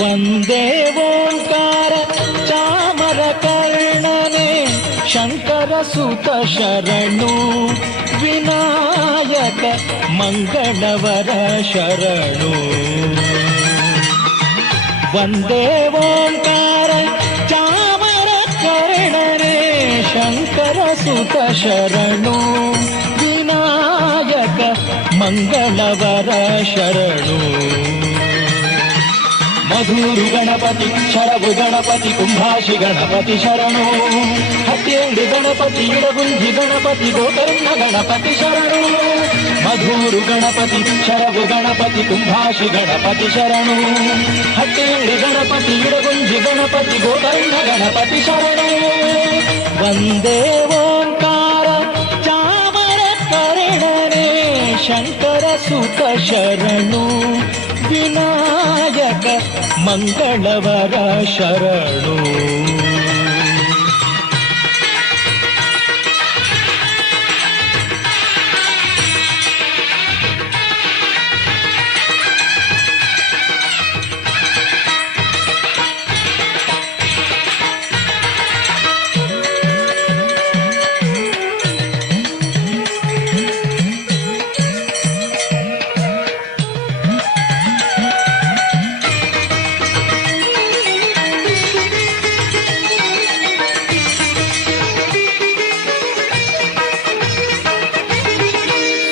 ವಂದೇ ಓಂಕಾರ ಚಾಮರ ಕರ್ಣನೆ ಶಂಕರ ಸುತ ಶರಣು ವಿನಾಯಕ ಮಂಗಳವರ ಶರಣು. ವಂದೇ ಓಂಕಾರ ಚಾಮರ ಕರ್ಣನೆ ಶಂಕರ ಸುತ ಶರಣು ವಿನಾಯಕ ಮಂಗಳವರ ಶರಣು. ಮಧುರು ಗಣಪತಿ ಶರಭು ಗಣಪತಿ ಕುಂಭಾಷಿ ಗಣಪತಿ ಶರಣು. ಹತ್ಯೆಂಡು ಗಣಪತಿ ಇಡಗುಂಜಿ ಗಣಪತಿ ಗೋಕರ್ಣ ಗಣಪತಿ ಶರಣು. ಮಧುರು ಗಣಪತಿ ಶರಭು ಗಣಪತಿ ಕುಂಭಾಷಿ ಗಣಪತಿ ಶರಣು. ಹತ್ಯೆಂಡು ಗಣಪತಿ ಇಡಗುಂಜಿ ಗಣಪತಿ ಗೋಕರ್ಣ ಗಣಪತಿ ಶರಣು. ವಂದೇ ಓಂಕಾರ ಚಾಮರ ಕರ್ಣನೆ ಶಂಕರ ಸುತ ಶರಣು ವಿನಾಯಕ ಮಂಗಳವರ ಶರಣು.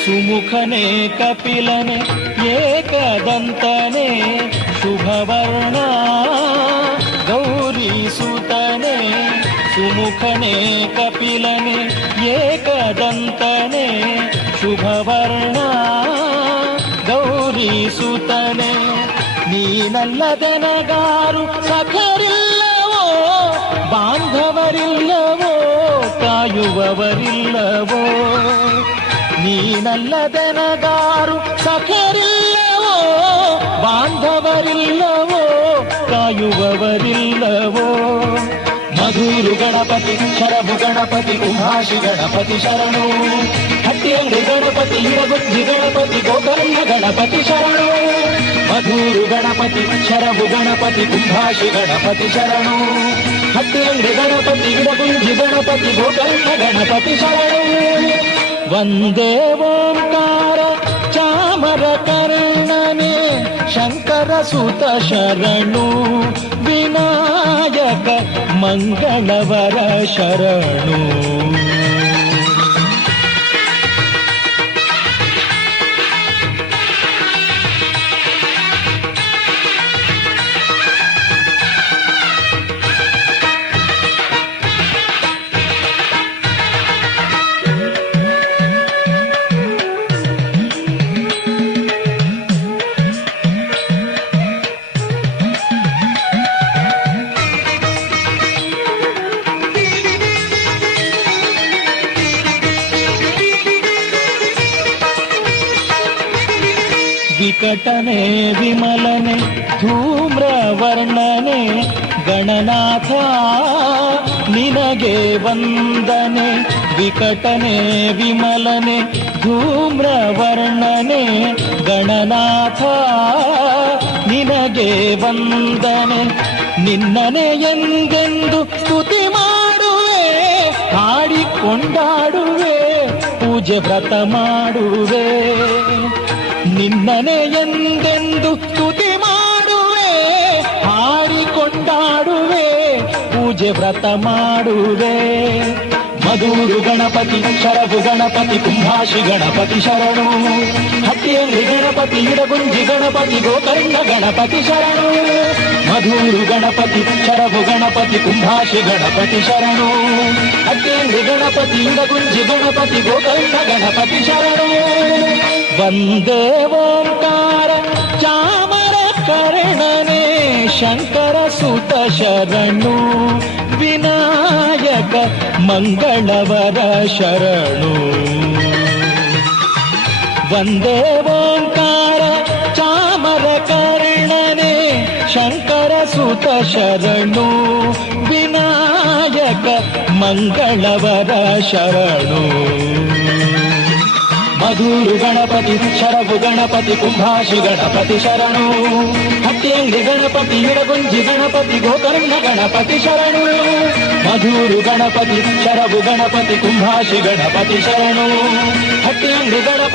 ಸುಮುಖನೇ ಕಪಿಲನೆ ಏಕದಂತನೆ ಶುಭವರ್ಣ ಗೌರಿ ಸುತನೆ. ಸುಮುಖನೇ ಕಪಿಲನೆ ಏಕದಂತನೆ ಶುಭವರ್ಣ ಗೌರಿ ಸುತನೆ. ನೀನಲ್ಲದೆನಗಾರು ಸಖರಿಲ್ಲವೋ ಬಾಂಧವರಿಲ್ಲವೋ ಕಾಯುವವರಿಲ್ಲವೋ. ನೀನಲ್ಲದೆನಗಾರು ಸಖರಿಲ್ಲವೋ ಬಾಂಧವರಿಲ್ಲವೋ ಕಾಯುವವರಿಲ್ಲವೋ. ಮಧುರು ಗಣಪತಿ ಶರಭು ಗಣಪತಿ ಕುಂಭಾಷಿ ಗಣಪತಿ ಶರಣು. ಹಟ್ಟಿಯಂಗಡಿ ಗಣಪತಿ ಇಡಗುಂಜಿ ಗಣಪತಿ ಗೋಕರ್ಣ ಗಣಪತಿ ಶರಣು. ಮಧುರು ಗಣಪತಿ ಶರಭು ಗಣಪತಿ ಕುಂಭಾಷಿ ಗಣಪತಿ ಶರಣು. ಹಟ್ಟಿಯಂಗಡಿ ಗಣಪತಿ ಇಡಗುಂಜಿ ಗಣಪತಿ ಗೋಕರ್ಣ ಗಣಪತಿ ಶರಣು. ವಂದೇ ಓಂಕಾರ ಚಾಮರ ಕರ್ಣನೆ ಶಂಕರ ಸುತ ಶರಣು ವಿನಾಯಕ ಮಂಗಳವರ ಶರಣು. ವಿಕಟನೆ ವಿಮಲನೆ ಧೂಮ್ರವರ್ಣನೆ ಗಣನಾಥ ನಿನಗೆ ವಂದನೆ. ವಿಕಟನೆ ವಿಮಲನೆ ಧೂಮ್ರವರ್ಣನೆ ಗಣನಾಥ ನಿನಗೆ ವಂದನೆ. ನಿನ್ನನೆ ಎಂದೆಂದು ಸ್ತುತಿ ಮಾಡುವೆ ಹಾಡಿಕೊಂಡಾಡುವೆ ಪೂಜೆ ವ್ರತ ಮಾಡುವೆ. ನಿನ್ನನೆ ಎಂದೆಂದು ಸ್ತುತಿ ಮಾಡುವೆ ಹಾಡಿಕೊಂಡಾಡುವೆ ಪೂಜೆ ವ್ರತ ಮಾಡುವೆ. ಮಧುರು ಗಣಪತಿ ಶರಭು ಗಣಪತಿ ಕುಂಭಾಷಿ ಗಣಪತಿ ಶರಣು. ಹಟ್ಟಿಯಂಗಡಿ ಗಣಪತಿ ಇಡಗುಂಜಿ ಗಣಪತಿ ಗೋಕರ್ಣ ಗಣಪತಿ ಶರಣು. ಮಧುರು ಗಣಪತಿ ಶರಭು ಗಣಪತಿ ಕುಂಭಾಷಿ ಗಣಪತಿ ಶರಣು. ಹಟ್ಟಿಯಂಗಡಿ ಗಣಪತಿ ಇಡಗುಂಜಿ ಗಣಪತಿ ಗೋಕರ್ಣ ಗಣಪತಿ ಶರಣು. ವಂದೇ ಓಂಕಾರ ಚಾಮರ ಕರ್ಣನೆ ಶಂಕರ ಸುತ ಶರಣು ವಿನಾಯಕ ಮಂಗಳವರ ಶರಣು. ವಂದೇ ಓಂಕಾರ ಚಾಮರ ಕರ್ಣನೆ ಶಂಕರ ಸುತ ಶರಣು ವಿನಾಯಕ ಮಂಗಳವರ ಶರಣು. ಮಧುರು ಗಣಪತಿ ಶರಭು ಗಣಪತಿ ಕುಂಭಾಷಿ ಗಣಪತಿ ಶರಣು. ಹಟ್ಟಿಯಂಗಡಿ ಹಟ್ಟಿಯಲ್ಲಿ ಗಣಪತಿ ಇಡಗುಂಜಿ ಗಣಪತಿ ಗೋಕರ್ಣ ಗಣಪತಿ ಶರಣು ಮಧೂರು ಗಣಪತಿ ಶರಭು ಗಣಪತಿ ಕುಂಭಾಶಿ ಗಣಪತಿ ಶರಣು ಹಟ್ಟಿಯಲ್ಲಿ ಗಣಪತಿ